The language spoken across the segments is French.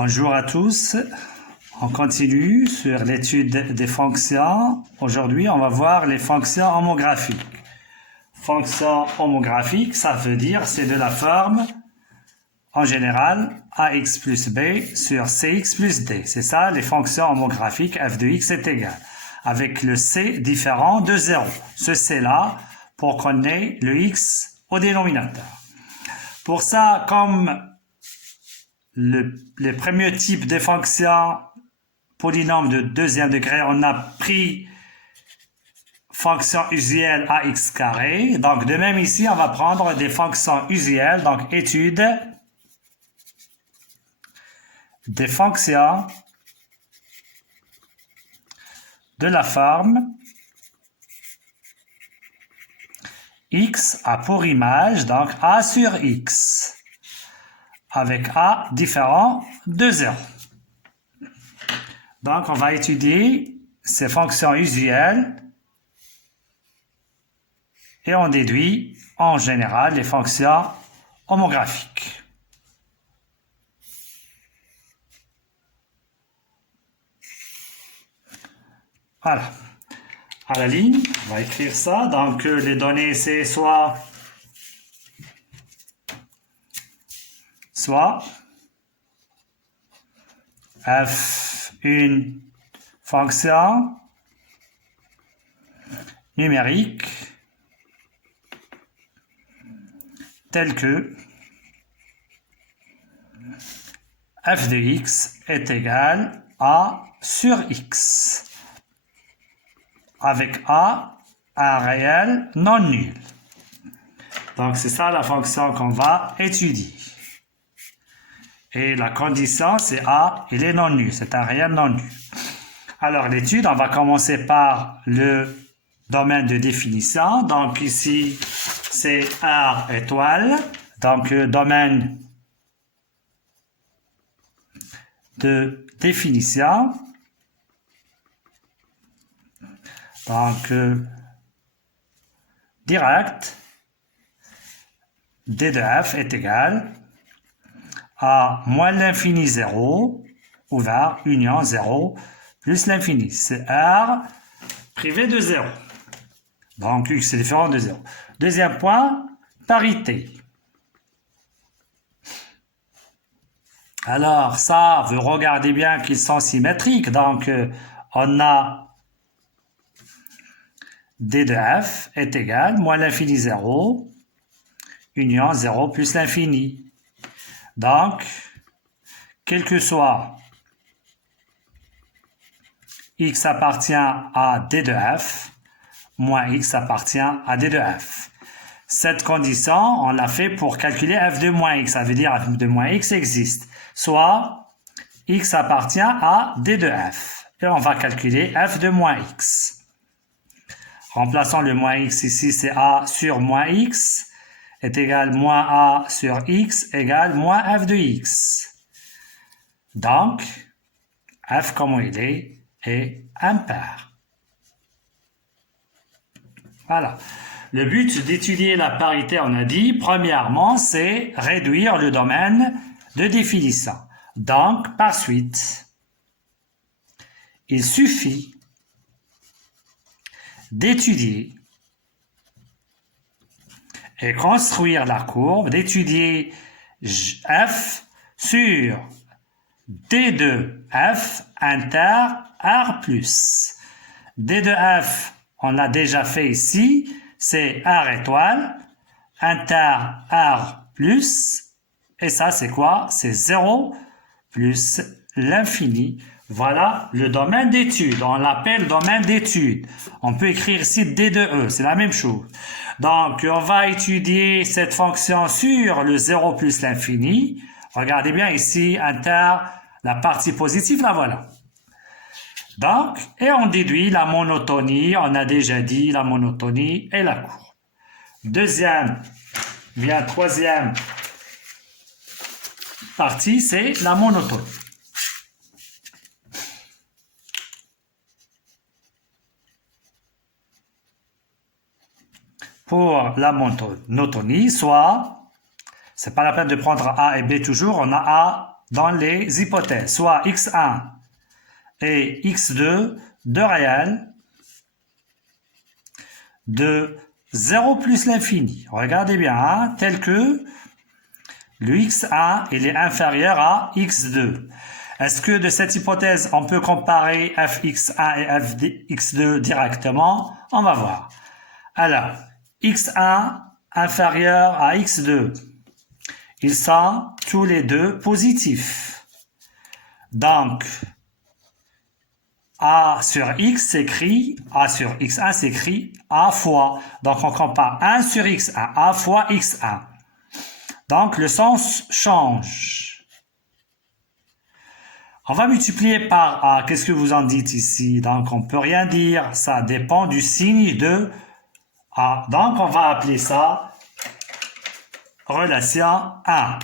Bonjour à tous, on continue sur l'étude des fonctions. Aujourd'hui, on va voir les fonctions homographiques. Fonctions homographiques, ça veut dire c'est de la forme, en général, ax plus b sur cx plus d. C'est ça les fonctions homographiques, f de x est égal, avec le c différent de 0. Ce c-là, pour qu'on ait le x au dénominateur. Pour ça, comme les premiers types de fonctions polynômes de deuxième degré, on a pris fonction usuelle ax carré. Donc, de même ici, on va prendre des fonctions usuelles. Donc, étude des fonctions de la forme x a pour image, donc a sur x, avec a différent de 0. Donc, on va étudier ces fonctions usuelles et on déduit en général les fonctions homographiques. Voilà. À la ligne, on va écrire ça. Donc, les données, c'est soit f une fonction numérique telle que f de x est égal à sur x, avec a un réel non nul. Donc, c'est ça la fonction qu'on va étudier. Et la condition, c'est a, il est non nul, c'est un réel non nul. Alors, l'étude, on va commencer par le domaine de définition. Donc, ici, c'est R étoile. Donc, domaine de définition. Donc, direct, d de f est égal à moins l'infini 0, ouvert, union 0, plus l'infini. C'est R privé de 0. Donc, x est différent de 0. Deuxième point, parité. Alors, ça, vous regardez bien qu'ils sont symétriques. Donc, on a d de f est égal moins l'infini 0, union 0 plus l'infini. Donc, quel que soit x appartient à d de f, moins x appartient à d de f. Cette condition, on l'a fait pour calculer f de moins x. Ça veut dire f de moins x existe. Soit x appartient à d de f. Et on va calculer f de moins x. Remplaçons le moins x ici, c'est a sur moins x est égal moins a sur x égale moins f de x. Donc, f comme il est impair. Voilà. Le but d'étudier la parité, on a dit, premièrement, c'est réduire le domaine de définition. Donc, par suite, il suffit d'étudier et construire la courbe, d'étudier f sur d de f inter r plus. d de f, on l'a déjà fait ici, c'est r étoile, inter r plus, et ça c'est quoi? C'est 0 plus l'infini. Voilà le domaine d'étude. On l'appelle domaine d'étude. On peut écrire ici D de E. C'est la même chose. Donc, on va étudier cette fonction sur le 0 plus l'infini. Regardez bien ici, inter, la partie positive, la voilà. Donc, et on déduit la monotonie. On a déjà dit la monotonie et la courbe. Deuxième, bien troisième partie, c'est la monotonie. Pour la monotonie, soit, c'est pas la peine de prendre A et B toujours, on a A dans les hypothèses, soit x1 et x2, deux réels, de 0 plus l'infini. Regardez bien, hein, tel que le x1 il est inférieur à x2. Est-ce que de cette hypothèse, on peut comparer fx1 et fx2 directement? On va voir. Alors, x1 inférieur à x2, ils sont tous les deux positifs. Donc, a sur x s'écrit, a sur x1 s'écrit a fois. Donc, on compare 1 sur x1, a fois x1. Donc, le sens change. On va multiplier par a. Qu'est-ce que vous en dites ici? Donc, on ne peut rien dire. Ça dépend du signe de a. Donc, on va appeler ça relation 1.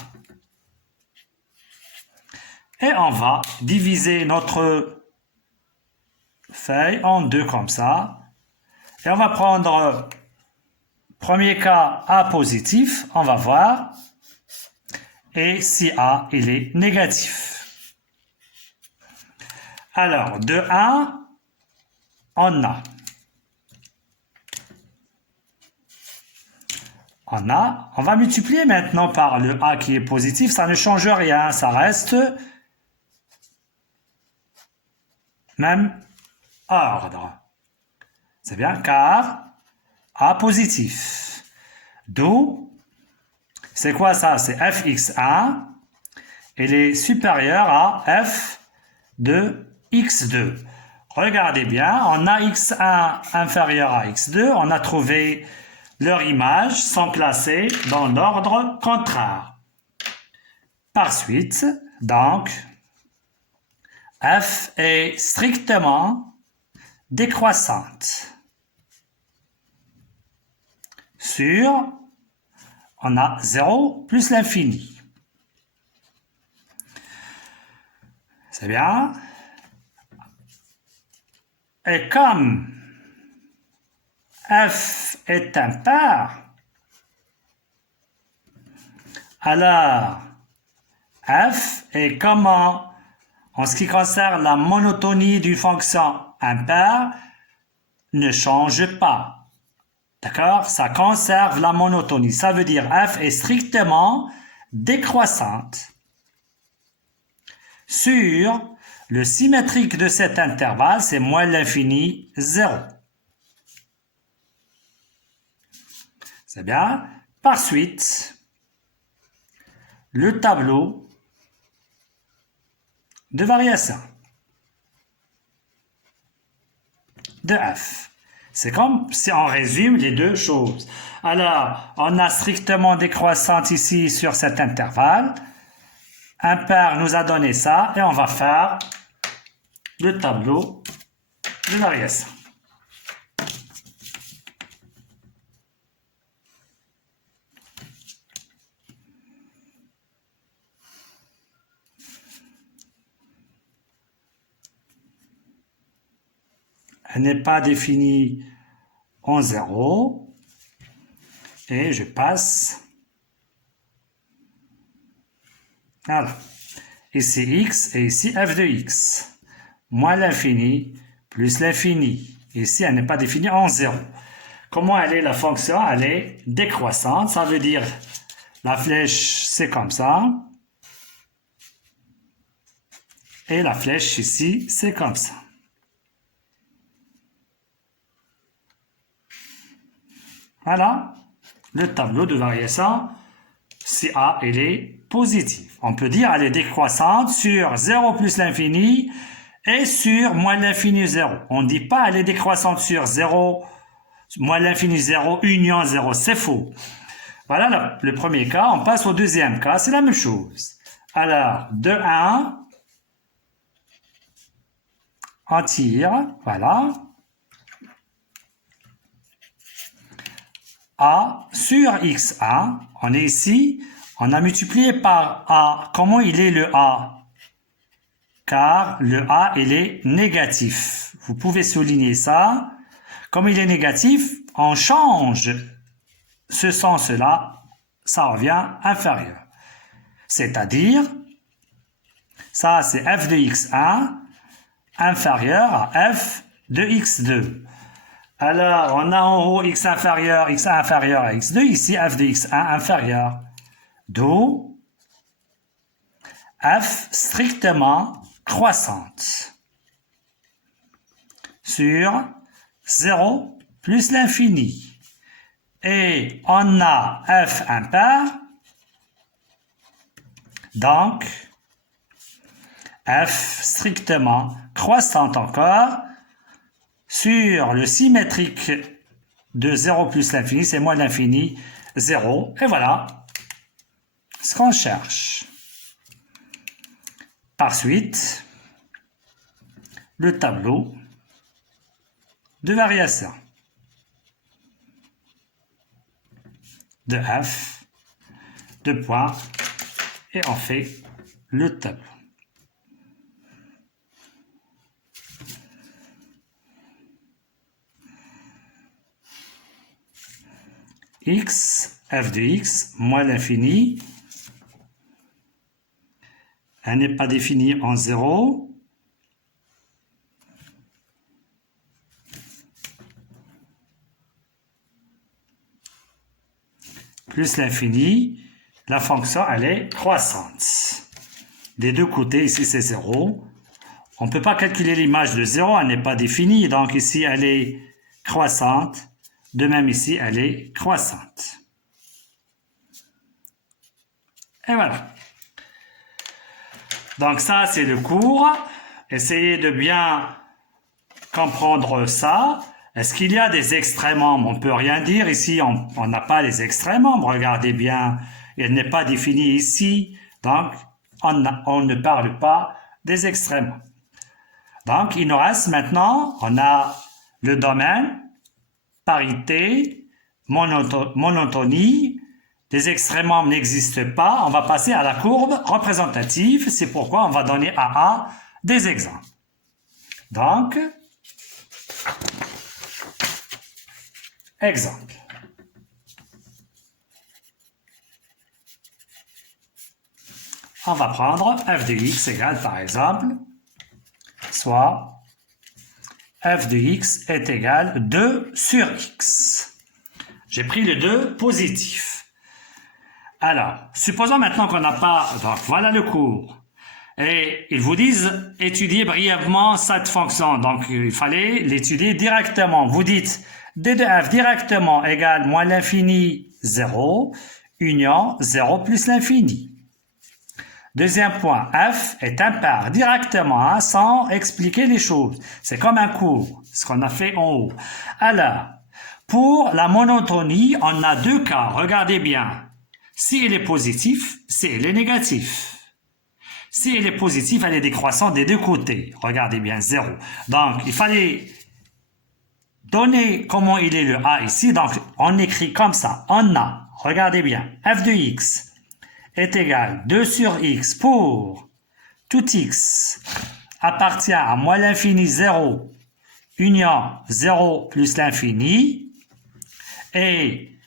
Et on va diviser notre feuille en deux comme ça. Et on va prendre premier cas A positif, on va voir. Et si A, il est négatif. Alors, de 1, on va multiplier maintenant par le A qui est positif, ça ne change rien, ça reste même ordre. C'est bien, car A positif. D'où, c'est quoi ça? C'est fx1, il est supérieur à f de x2. Regardez bien, on a x1 inférieur à x2, on a trouvé leurs images sont placées dans l'ordre contraire. Par suite, donc, f est strictement décroissante. Sur, on a 0 plus l'infini. C'est bien. Et comme f est impair, alors f est comment? En ce qui concerne la monotonie d'une fonction impaire, ne change pas. D'accord? Ça conserve la monotonie. Ça veut dire f est strictement décroissante. Sur le symétrique de cet intervalle, c'est moins l'infini 0. C'est bien. Par suite, le tableau de variation de f. C'est comme si on résume les deux choses. Alors, on a strictement décroissante ici sur cet intervalle. Impair nous a donné ça et on va faire le tableau de variation. Elle n'est pas définie en 0. Et je passe. Voilà. Ici x et ici f de x. Moins l'infini plus l'infini. Ici, elle n'est pas définie en 0. Comment elle est la fonction? Elle est décroissante. Ça veut dire la flèche, c'est comme ça. Et la flèche ici, c'est comme ça. Voilà, le tableau de variation, si A, il est positif. On peut dire elle est décroissante sur 0 plus l'infini et sur moins l'infini 0. On ne dit pas elle est décroissante sur 0, moins l'infini 0, union 0. C'est faux. Voilà le premier cas. On passe au deuxième cas. C'est la même chose. Alors, de 1, on tire. Voilà. A sur x1, on est ici, on a multiplié par A. Comment il est le A? Car le A, il est négatif. Vous pouvez souligner ça. Comme il est négatif, on change ce sens-là, ça revient inférieur. C'est-à-dire, Ça, c'est f de x1 inférieur à f de x2. Alors, on a en haut x1 inférieur à x2. Ici, f de x1 inférieur. D'où f strictement croissante sur 0 plus l'infini. Et on a f impair, donc f strictement croissante encore sur le symétrique de 0 plus l'infini, c'est moins l'infini, 0. Et voilà ce qu'on cherche. Par suite, le tableau de variation de f, de points, et on fait le tableau. X, f de x, moins l'infini. Elle n'est pas définie en 0. Plus l'infini, la fonction, elle est croissante. Des deux côtés, ici, c'est 0. On ne peut pas calculer l'image de 0, elle n'est pas définie. Donc, ici, elle est croissante. De même, ici, elle est croissante. Et voilà. Donc, ça, c'est le cours. Essayez de bien comprendre ça. Est-ce qu'il y a des extrémembres? On ne peut rien dire. Ici, on n'a pas les extrémembres. Regardez bien, il n'est pas défini ici. Donc, on ne parle pas des extrémembres. Donc, il nous reste maintenant, on a le domaine, parité, monotonie. Les extrémembres n'existent pas. On va passer à la courbe représentative. C'est pourquoi on va donner à A des exemples. Donc, exemple. On va prendre f de x égale, par exemple, soit f de x est égal 2 sur x. J'ai pris le 2 positif. Alors, supposons maintenant qu'on n'a pas... Donc, voilà le cours. Et ils vous disent, étudiez brièvement cette fonction. Donc, il fallait l'étudier directement. Vous dites, d de f directement égale moins l'infini 0, union 0 plus l'infini. Deuxième point, f est impair directement, hein, sans expliquer les choses. C'est comme un cours, ce qu'on a fait en haut. Alors, pour la monotonie, on a deux cas. Regardez bien. Si elle est positive, si elle est négative. Si elle est positive, elle est décroissante des deux côtés. Regardez bien, 0. Donc, il fallait donner comment il est le a ici. Donc, on écrit comme ça. On a, regardez bien, f de x est égal 2 sur x pour tout x appartient à moins l'infini 0, union 0 plus l'infini, et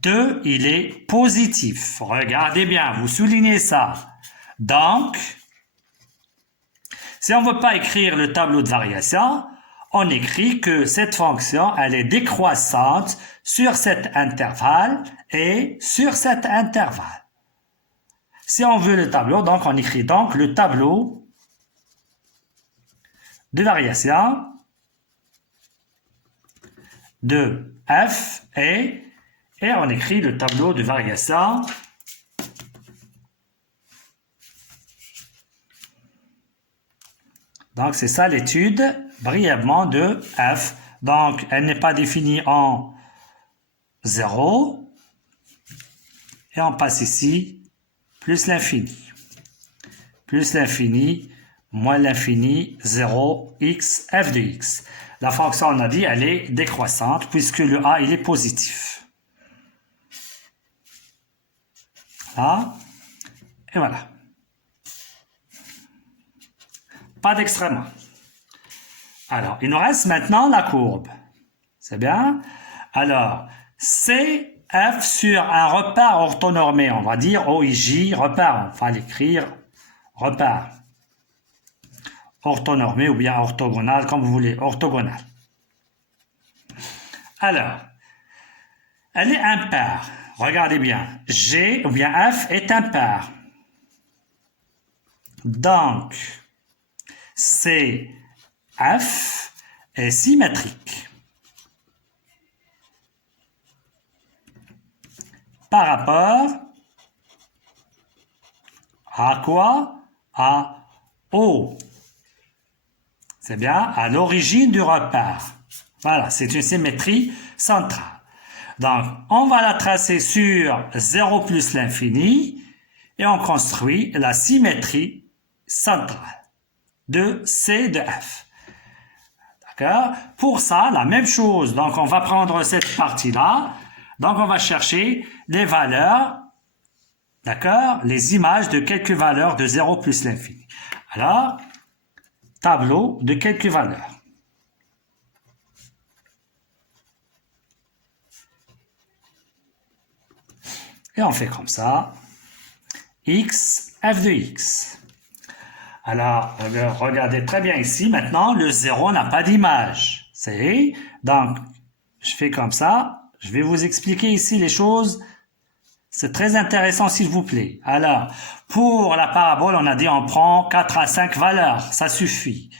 2, il est positif. Regardez bien, vous soulignez ça. Donc, si on ne veut pas écrire le tableau de variation, on écrit que cette fonction, elle est décroissante sur cet intervalle et sur cet intervalle. Si on veut le tableau, donc on écrit donc le tableau de variation de f et on écrit le tableau de variation donc c'est ça l'étude brièvement de f. Donc elle n'est pas définie en 0 et on passe ici plus l'infini, moins l'infini, 0, x, f de x. La fonction, on a dit, elle est décroissante puisque le a, il est positif. Là, et voilà. Pas d'extrêmement. Alors, il nous reste maintenant la courbe. C'est bien? Alors, c'est f sur un repère orthonormé, on va dire OIJ, repère, on va l'écrire repère. orthonormée ou bien orthogonale, comme vous voulez, orthogonale. Alors, elle est impaire. Regardez bien, G ou bien F est impair. Donc, CF est symétrique. Par rapport à quoi? À O. C'est bien à l'origine du repère. Voilà, c'est une symétrie centrale. Donc, on va la tracer sur 0 plus l'infini et on construit la symétrie centrale de C de F. D'accord? Pour ça, la même chose. Donc, on va prendre cette partie-là. Donc, on va chercher les valeurs, d'accord? Les images de quelques valeurs de 0 plus l'infini. Alors, tableau de quelques valeurs. Et on fait comme ça. X, f de x. Alors, regardez très bien ici. Maintenant, le 0 n'a pas d'image. Donc, je fais comme ça. Je vais vous expliquer ici les choses. C'est très intéressant, s'il vous plaît. Alors, pour la parabole, on a dit on prend 4 à 5 valeurs. Ça suffit.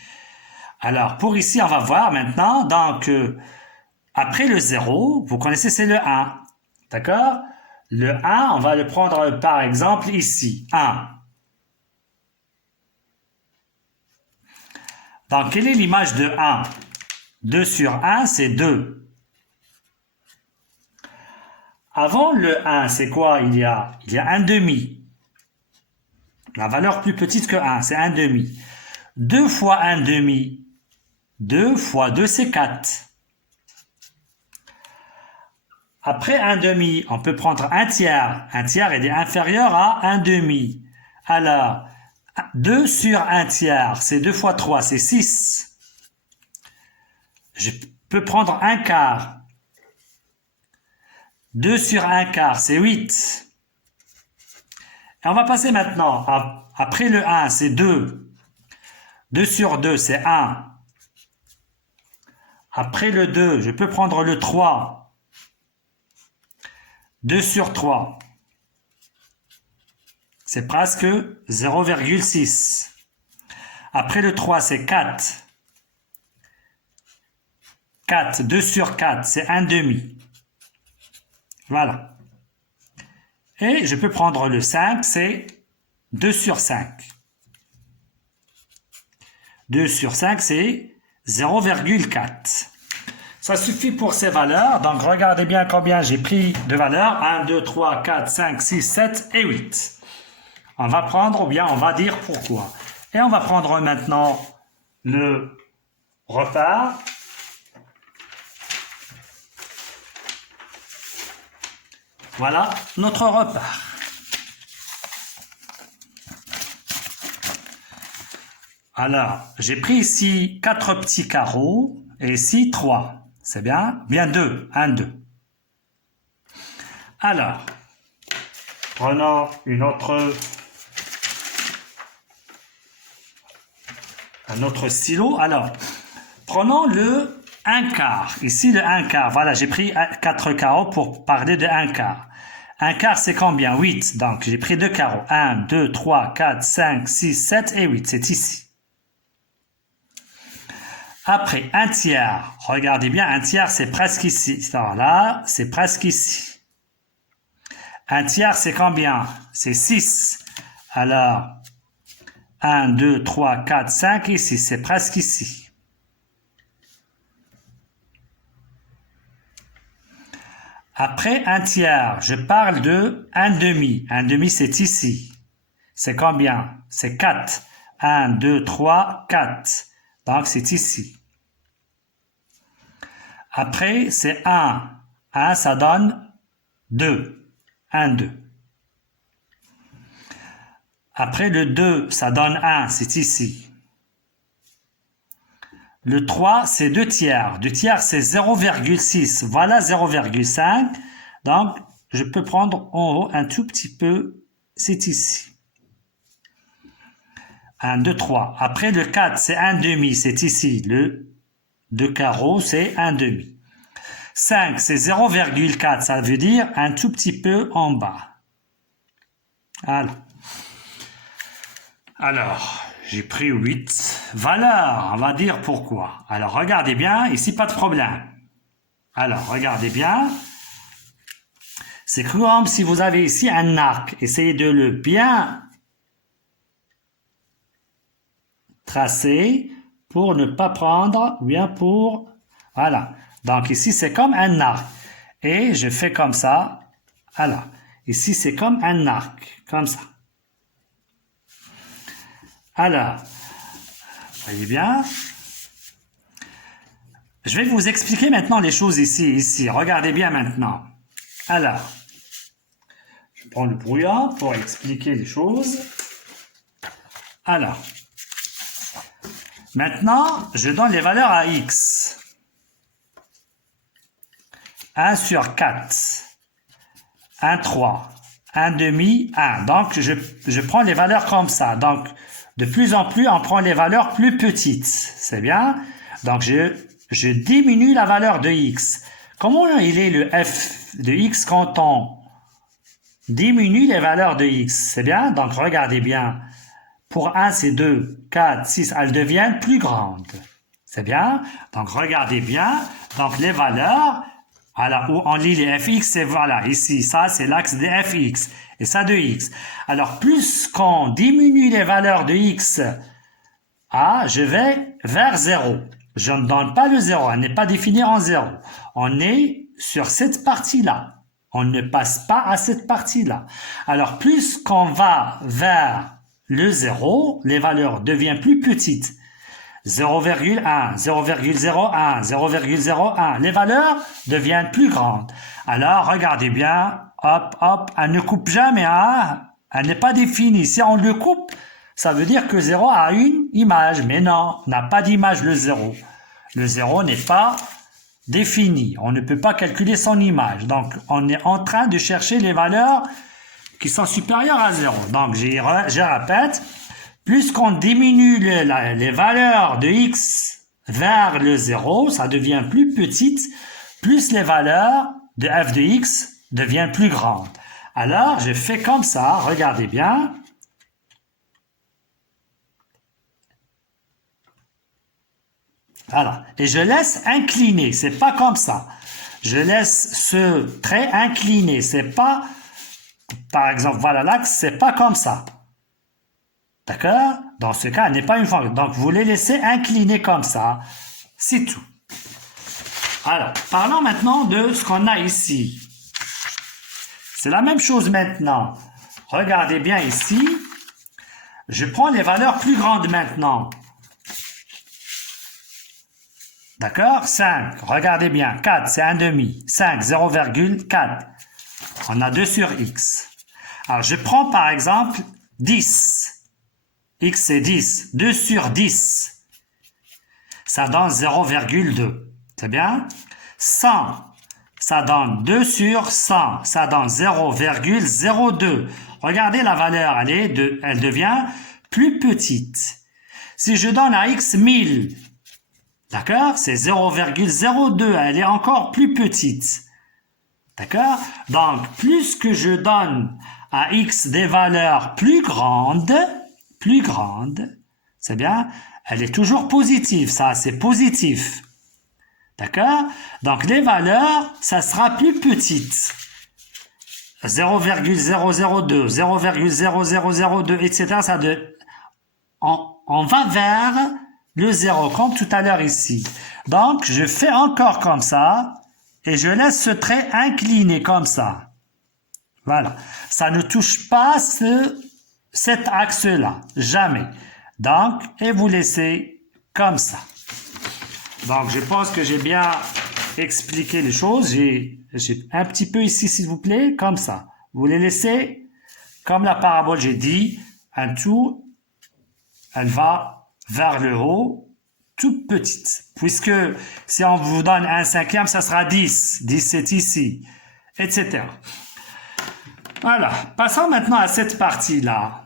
Alors, pour ici, on va voir maintenant. Donc, après le 0, vous connaissez, c'est le 1. D'accord? Le 1, on va le prendre par exemple ici. 1. Donc, quelle est l'image de 1? 2 sur 1, c'est 2. Avant le 1, c'est quoi? Il y a 1 demi. La valeur plus petite que 1, c'est 1 demi. 2 fois 1 demi. 2 fois 2, c'est 4. Après 1 demi, on peut prendre 1 tiers. 1 tiers est inférieur à 1 demi. Alors, 2 sur 1 tiers, c'est 2 fois 3, c'est 6. Je peux prendre 1 quart. 2 sur 1 quart, c'est 8. Et on va passer maintenant. Après le 1, c'est 2. 2 sur 2, c'est 1. Après le 2, je peux prendre le 3. 2 sur 3. C'est presque 0,6. Après le 3, c'est 4. 4, 2 sur 4, c'est 1 demi. Voilà. Et je peux prendre le 5, c'est 2 sur 5. 2 sur 5, c'est 0,4. Ça suffit pour ces valeurs. Donc, regardez bien combien j'ai pris de valeurs. 1, 2, 3, 4, 5, 6, 7 et 8. On va prendre, ou bien on va dire pourquoi. Et on va prendre maintenant le repère. Voilà notre repère. Alors, j'ai pris ici 4 petits carreaux et ici 3. C'est bien? Bien 2. 1, 2. Alors, prenons un autre stylo. Alors, prenons le 1 quart. Ici, le 1 quart. Voilà, j'ai pris 4 carreaux pour parler de 1 quart. 1 quart, c'est combien? 8. Donc, j'ai pris 2 carreaux. 1, 2, 3, 4, 5, 6, 7 et 8. C'est ici. Après, 1 tiers. Regardez bien, 1 tiers, c'est presque ici. Là, c'est presque ici. 1 tiers, c'est combien? C'est 6. Alors, 1, 2, 3, 4, 5, ici. C'est presque ici. Après 1 tiers, je parle de 1 demi. 1 demi, c'est ici. C'est combien? C'est 4. 1, 2, 3, 4. Donc, c'est ici. Après, c'est 1. 1, ça donne 2. 1, 2. Après, le 2, ça donne 1. C'est ici. Le 3, c'est 2 tiers. 2 tiers, c'est 0,6. Voilà 0,5. Donc, je peux prendre en haut un tout petit peu. C'est ici. 1, 2, 3. Après le 4, c'est 1 demi, c'est ici. Le 2 carreaux, c'est 1 demi. 5, c'est 0,4, ça veut dire un tout petit peu en bas. Alors, j'ai pris 8. Valeur, on va dire pourquoi. Alors, regardez bien, ici, pas de problème. Alors, regardez bien. C'est comme si vous avez ici un arc. Essayez de le bien tracer pour ne pas prendre, bien pour... Voilà. Donc, ici, c'est comme un arc. Et je fais comme ça. Alors, ici, c'est comme un arc. Comme ça. Alors, voyez bien. Je vais vous expliquer maintenant les choses ici. Regardez bien maintenant. Alors, je prends le brouillard pour expliquer les choses. Alors, maintenant, je donne les valeurs à x. 1 sur 4, 1, 3, 1 demi, 1. Donc, je prends les valeurs comme ça. Donc, de plus en plus, on prend les valeurs plus petites. C'est bien. Donc, je diminue la valeur de x. Comment il est le f de x quand on diminue les valeurs de x? C'est bien. Donc, regardez bien. Pour 1, c'est 2, 4, 6. Elles deviennent plus grandes. C'est bien. Donc, regardez bien. Donc, les valeurs, voilà, où on lit les fx, c'est voilà, ici. Ça, c'est l'axe des fx. Et ça de x. Alors, plus qu'on diminue les valeurs de x, je vais vers 0. Je ne donne pas le 0, elle n'est pas définie en 0. On est sur cette partie-là. On ne passe pas à cette partie-là. Alors, plus qu'on va vers le 0, les valeurs deviennent plus petites. 0,1, 0,01, 0,01. Les valeurs deviennent plus grandes. Alors, regardez bien. Hop, hop, elle ne coupe jamais, hein? Elle n'est pas définie. Si on le coupe, ça veut dire que 0 a une image. Mais non, n'a pas d'image le 0. Le 0 n'est pas défini. On ne peut pas calculer son image. Donc, on est en train de chercher les valeurs qui sont supérieures à 0. Donc, je répète, plus qu'on diminue les valeurs de x vers le 0, ça devient plus petite, plus les valeurs de f de x deviennent plus grandes. Alors, je fais comme ça, regardez bien. Voilà. Et je laisse incliner, c'est pas comme ça. Je laisse ce trait incliné, c'est pas, par exemple, voilà l'axe, c'est pas comme ça. D'accord? Dans ce cas, elle n'est pas une fonction. Donc, vous les laissez incliner comme ça. C'est tout. Alors, parlons maintenant de ce qu'on a ici. C'est la même chose maintenant. Regardez bien ici. Je prends les valeurs plus grandes maintenant. D'accord? 5, regardez bien. 4, c'est 1 demi. 5, 0,4. On a 2 sur x. Alors, je prends par exemple 10. X, c'est 10. 2 sur 10. Ça donne 0,2. C'est bien? 100. Ça donne 2 sur 100. Ça donne 0,02. Regardez la valeur. Elle devient plus petite. Si je donne à x 1000, d'accord? C'est 0,02. Elle est encore plus petite. D'accord? Donc, plus que je donne à x des valeurs plus grandes, c'est bien? Elle est toujours positive. Ça, c'est positif. D'accord? Donc, les valeurs, ça sera plus petite. 0,002, 0,0002, etc. On va vers le 0, comme tout à l'heure ici. Donc, je fais encore comme ça, et je laisse ce trait incliné comme ça. Voilà. Ça ne touche pas cet axe-là. Jamais. Donc, et vous laissez comme ça. Donc, je pense que j'ai bien expliqué les choses. J'ai un petit peu ici, s'il vous plaît, comme ça. Vous les laissez, comme la parabole, j'ai dit, un tout, elle va vers le haut, toute petite. Puisque si on vous donne un cinquième, ça sera 10. 10, c'est ici, etc. Voilà. Passons maintenant à cette partie-là.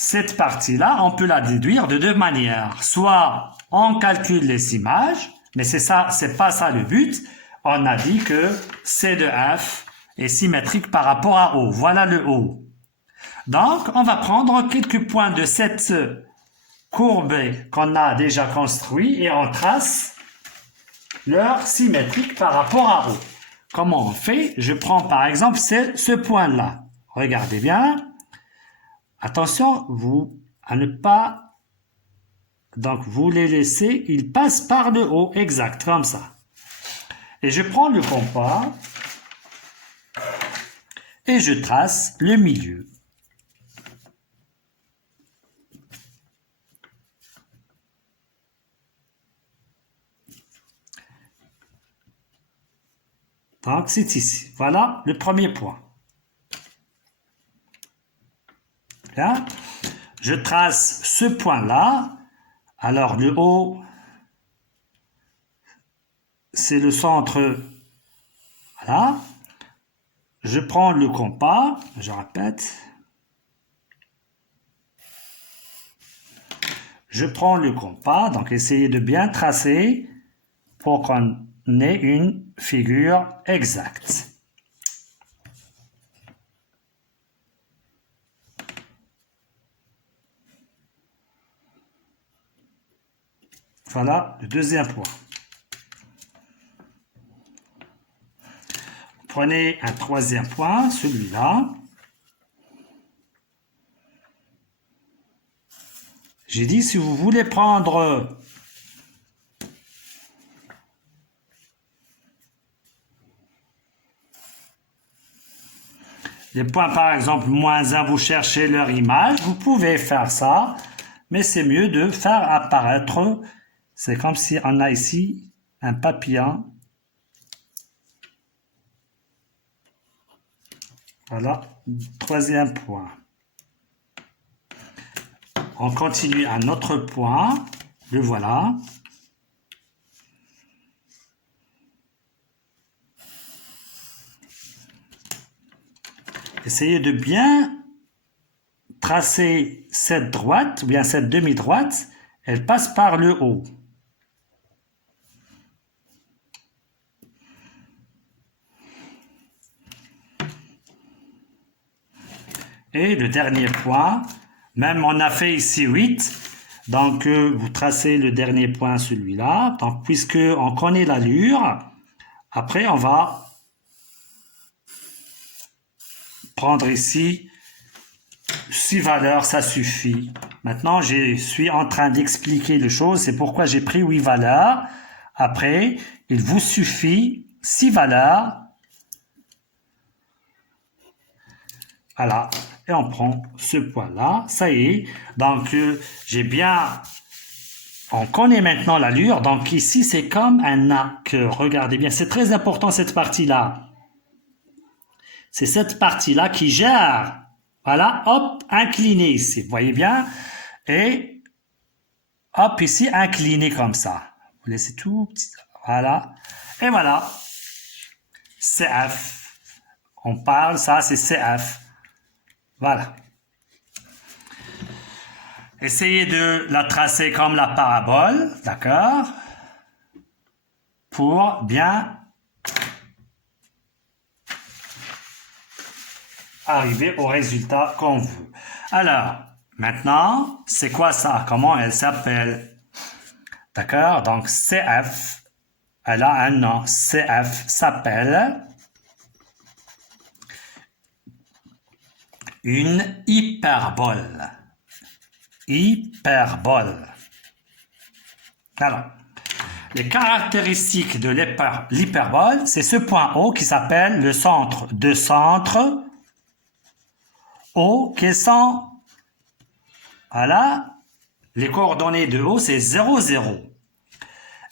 cette partie-là, on peut la déduire de deux manières. Soit on calcule les images, mais c'est pas ça le but. On a dit que C de F est symétrique par rapport à O. Voilà le O. Donc, on va prendre quelques points de cette courbe qu'on a déjà construit et on trace leur symétrique par rapport à O. Comment on fait? Je prends par exemple ce point-là. Regardez bien. Attention, à ne pas... Donc, vous les laissez, ils passent par le haut, exact, comme ça. Et je prends le compas et je trace le milieu. Donc, c'est ici. Voilà le premier point. Là, je trace ce point-là. Alors, le haut, c'est le centre. Voilà. Je prends le compas, je répète. Je prends le compas, donc essayez de bien tracer pour qu'on ait une figure exacte. Voilà le deuxième point. Prenez un troisième point, celui-là. J'ai dit, si vous voulez prendre les points, par exemple, -1, vous cherchez leur image, vous pouvez faire ça, mais c'est mieux de faire apparaître, c'est comme si on a ici un papillon. Voilà, troisième point. On continue un autre point, le voilà. Essayez de bien tracer cette droite, ou bien cette demi-droite, elle passe par le haut. Et le dernier point, même on a fait ici 8, donc vous tracez le dernier point, celui-là. Donc puisque on connaît l'allure, après on va prendre ici 6 valeurs, ça suffit. Maintenant, je suis en train d'expliquer les choses, c'est pourquoi j'ai pris 8 valeurs. Après, il vous suffit 6 valeurs. Voilà. Et on prend ce point-là, ça y est. Donc, on connaît maintenant l'allure. Donc ici, c'est comme un arc. Regardez bien, c'est très important cette partie-là. C'est cette partie-là qui gère. Voilà, hop, incliné ici. Vous voyez bien? Et hop, ici, incliné comme ça. Vous laissez tout petit. Voilà. Et voilà. CF. On parle, ça, c'est CF. Voilà. Essayez de la tracer comme la parabole, d'accord? Pour bien arriver au résultat qu'on veut. Alors, maintenant, c'est quoi ça? Comment elle s'appelle? D'accord? Donc, CF, elle a un nom. CF s'appelle une hyperbole. Hyperbole. Alors, les caractéristiques de l'hyperbole, c'est ce point O qui s'appelle le centre de centre. O qui sont, voilà, les coordonnées de O, c'est 0, 0.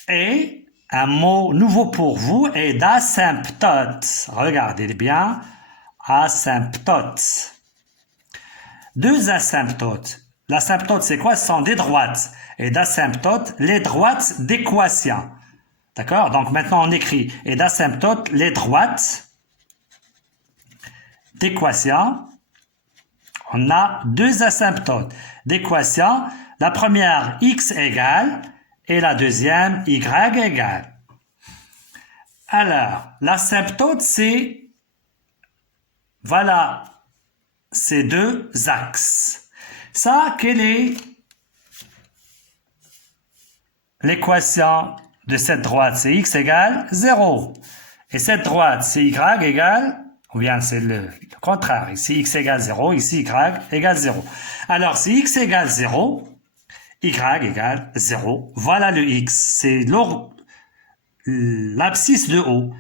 Et un mot nouveau pour vous est d'asymptote. Regardez bien, asymptote. Deux asymptotes. L'asymptote, c'est quoi? Ce sont des droites. Et d'asymptote, les droites d'équation. D'accord? Donc maintenant, on écrit et d'asymptote, les droites d'équation. On a deux asymptotes d'équation. La première, x égale, et la deuxième, y égale. Alors, l'asymptote, c'est, voilà, ces deux axes. Ça, quelle est l'équation de cette droite? C'est x égale 0. Et cette droite, c'est y égale, ou bien c'est le contraire. Ici, x égale 0, ici, y égale 0. Alors, si x égale 0, y égale 0. Voilà le x, c'est l'abscisse de O.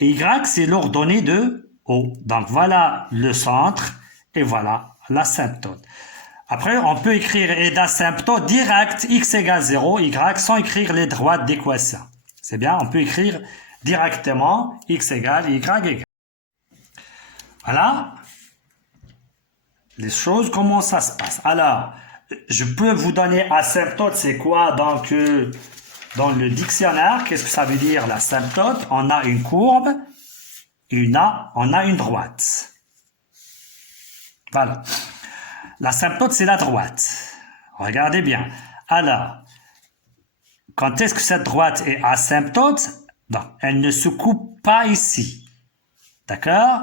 Et y, c'est l'ordonnée de O. Donc, voilà le centre et voilà l'asymptote. Après, on peut écrire et d'asymptote direct x égale 0, y, sans écrire les droites d'équation. C'est bien, on peut écrire directement x égale y égale. Voilà les choses, comment ça se passe. Alors, je peux vous donner asymptote, c'est quoi? Donc, dans le dictionnaire, qu'est-ce que ça veut dire l'asymptote? On a une courbe, on a une droite. Voilà. L'asymptote, c'est la droite. Regardez bien. Alors, quand est-ce que cette droite est asymptote? Ben, elle ne se coupe pas ici. D'accord?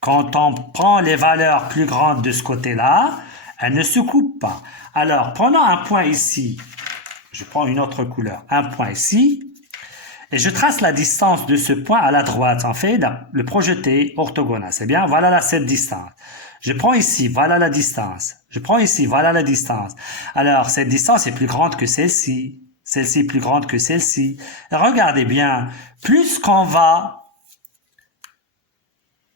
Quand on prend les valeurs plus grandes de ce côté-là, elle ne se coupe pas. Alors, prenons un point ici. Je prends une autre couleur. Un point ici. Et je trace la distance de ce point à la droite. En fait, le projeté orthogonal. C'est bien? Voilà là, cette distance. Je prends ici, voilà la distance. Je prends ici, voilà la distance. Alors, cette distance est plus grande que celle-ci. Celle-ci est plus grande que celle-ci. Regardez bien, plus qu'on va,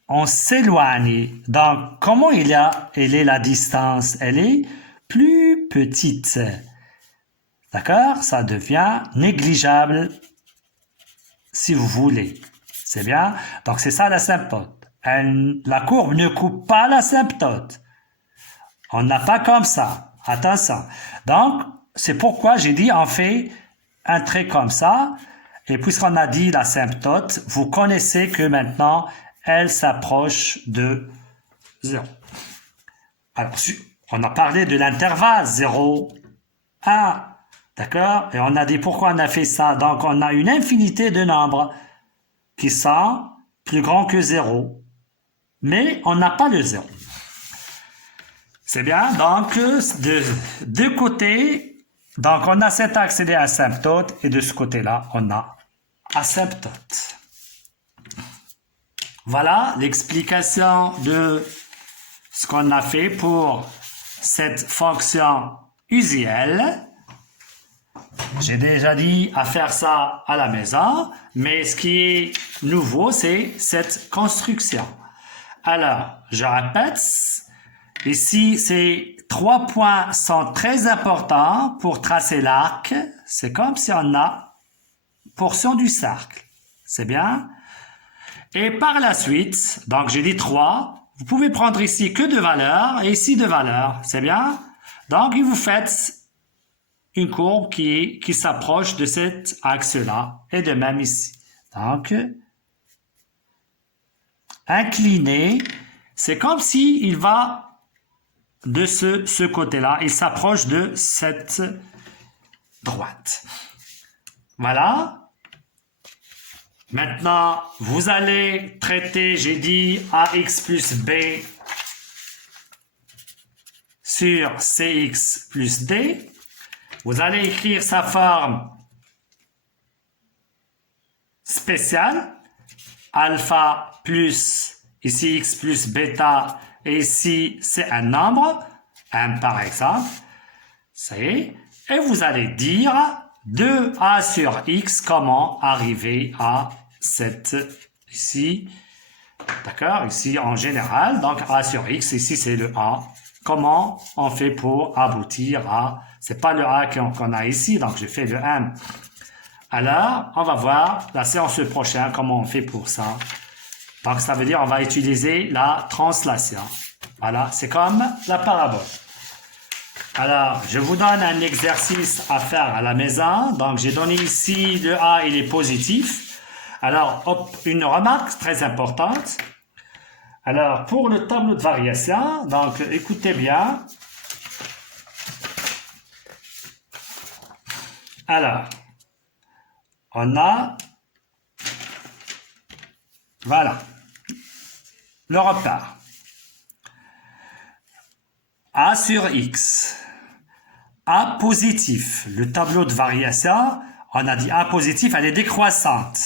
on s'éloigne. Donc, comment elle est la distance? Elle est plus petite. D'accord? Ça devient négligeable, si vous voulez. C'est bien? Donc, c'est ça l'asymptote. La courbe ne coupe pas l'asymptote. On n'a pas comme ça. Attention. Donc, c'est pourquoi j'ai dit, on fait un trait comme ça. Et puisqu'on a dit l'asymptote, vous connaissez que maintenant, elle s'approche de 0. Alors, on a parlé de l'intervalle 0, 1. D'accord? Et on a dit pourquoi on a fait ça. Donc, on a une infinité de nombres qui sont plus grands que 0. Mais on n'a pas le 0. C'est bien. Donc, de deux côtés, donc on a cet axe des asymptotes et de ce côté-là, on a asymptote. Voilà l'explication de ce qu'on a fait pour cette fonction usuelle. J'ai déjà dit à faire ça à la maison, mais ce qui est nouveau, c'est cette construction. Alors, je répète, ici, ces 3 points sont très importants pour tracer l'arc. C'est comme si on a portion du cercle. C'est bien? Et par la suite, donc j'ai dit 3, vous pouvez prendre ici que 2 valeurs et ici 2 valeurs. C'est bien? Donc, vous faites une courbe qui s'approche de cet axe-là et de même ici. Donc, incliné, c'est comme si il va de ce côté-là, il s'approche de cette droite. Voilà. Maintenant, vous allez traiter, j'ai dit, ax plus b sur cx plus d. Vous allez écrire sa forme spéciale. Alpha plus, ici x plus bêta, et ici c'est un nombre, 1 par exemple. Ça y est. Et vous allez dire 2a sur x, comment arriver à cette, ici, d'accord, ici en général, donc a sur x, ici c'est le a. Comment on fait pour aboutir à, c'est pas le a qu'on a ici, donc je fais le 1. Alors, on va voir la séance prochaine, comment on fait pour ça. Donc, ça veut dire on va utiliser la translation. Voilà, c'est comme la parabole. Alors, je vous donne un exercice à faire à la maison. Donc, j'ai donné ici le A, il est positif. Alors, hop, une remarque très importante. Alors, pour le tableau de variation, donc écoutez bien. Alors, on a, voilà, le repère. A sur X. A positif. Le tableau de variation, on a dit A positif, elle est décroissante.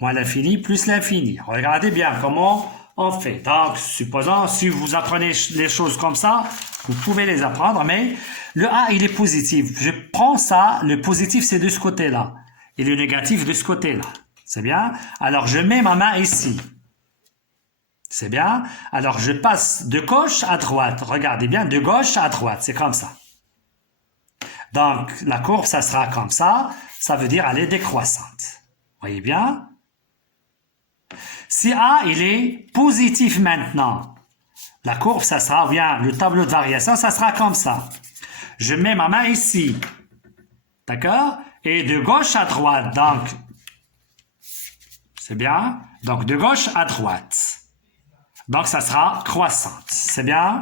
Moins l'infini plus l'infini. Regardez bien comment on fait. Donc, supposons, si vous apprenez les choses comme ça, vous pouvez les apprendre, mais le A, il est positif. Je prends ça, le positif, c'est de ce côté-là. Et le négatif, de ce côté-là. C'est bien? Alors, je mets ma main ici. C'est bien? Alors, je passe de gauche à droite. Regardez bien, de gauche à droite. C'est comme ça. Donc, la courbe, ça sera comme ça. Ça veut dire elle est décroissante. Voyez bien? Si A, il est positif maintenant, la courbe, ça sera, ou bien le tableau de variation, ça sera comme ça. Je mets ma main ici. D'accord? Et de gauche à droite, donc, c'est bien? Donc, de gauche à droite. Donc, ça sera croissante. C'est bien?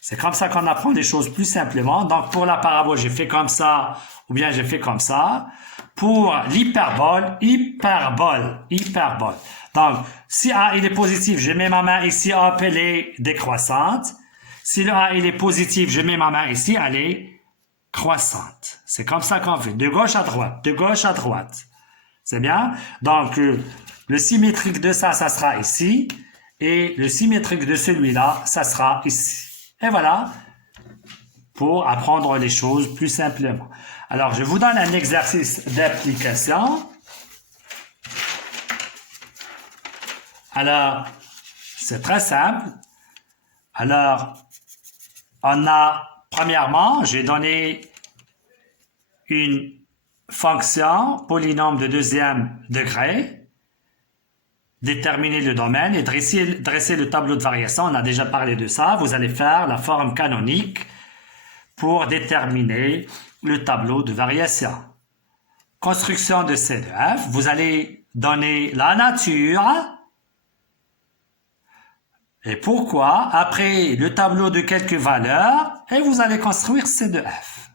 C'est comme ça qu'on apprend des choses plus simplement. Donc, pour la parabole, j'ai fait comme ça, ou bien j'ai fait comme ça. Pour l'hyperbole, hyperbole. Donc, si A il est positif, je mets ma main ici, hop, elle est décroissante. Si le A il est positif, je mets ma main ici, elle est croissante. C'est comme ça qu'on fait, de gauche à droite, de gauche à droite. C'est bien? Donc, le symétrique de ça, ça sera ici. Et le symétrique de celui-là, ça sera ici. Et voilà, pour apprendre les choses plus simplement. Alors, je vous donne un exercice d'application. Alors, c'est très simple. Alors, on a, premièrement, j'ai donné une fonction polynôme de deuxième degré. Déterminer le domaine et dresser le tableau de variation. On a déjà parlé de ça. Vous allez faire la forme canonique pour déterminer le tableau de variation. Construction de C de F. Vous allez donner la nature. Et pourquoi? Après le tableau de quelques valeurs. Et vous allez construire C de F.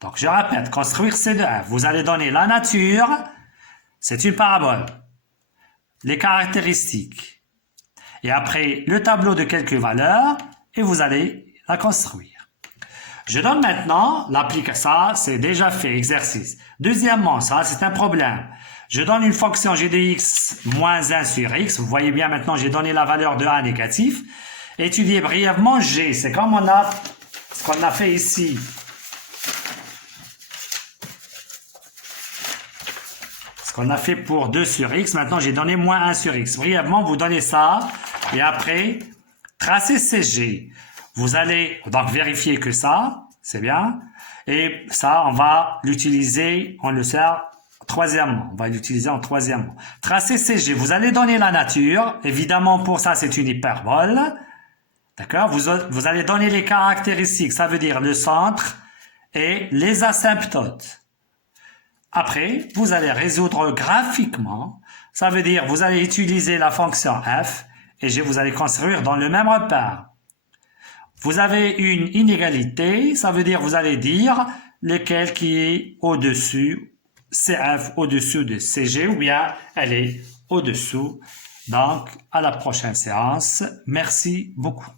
Donc, je répète, construire C de F. Vous allez donner la nature. C'est une parabole. Les caractéristiques. Et après, le tableau de quelques valeurs, et vous allez la construire. Je donne maintenant l'application. Ça, c'est déjà fait, exercice. Deuxièmement, ça, c'est un problème. Je donne une fonction g de x moins 1 sur x. Vous voyez bien maintenant, j'ai donné la valeur de a négatif. Étudiez brièvement g. C'est comme ce qu'on a fait ici. Qu'on a fait pour 2 sur x, maintenant j'ai donné moins 1 sur x. Brièvement, vous donnez ça, et après, tracez CG. Vous allez donc vérifier que ça, c'est bien, et ça, on va l'utiliser, on le sert troisièmement, on va l'utiliser en troisièmement. Tracez CG, vous allez donner la nature, évidemment pour ça c'est une hyperbole, d'accord, vous allez donner les caractéristiques, ça veut dire le centre et les asymptotes. Après, vous allez résoudre graphiquement. Ça veut dire, vous allez utiliser la fonction f et vous allez construire dans le même repère. Vous avez une inégalité. Ça veut dire, vous allez dire lequel qui est au-dessus, CF au-dessous de CG ou bien elle est au-dessous. Donc, à la prochaine séance. Merci beaucoup.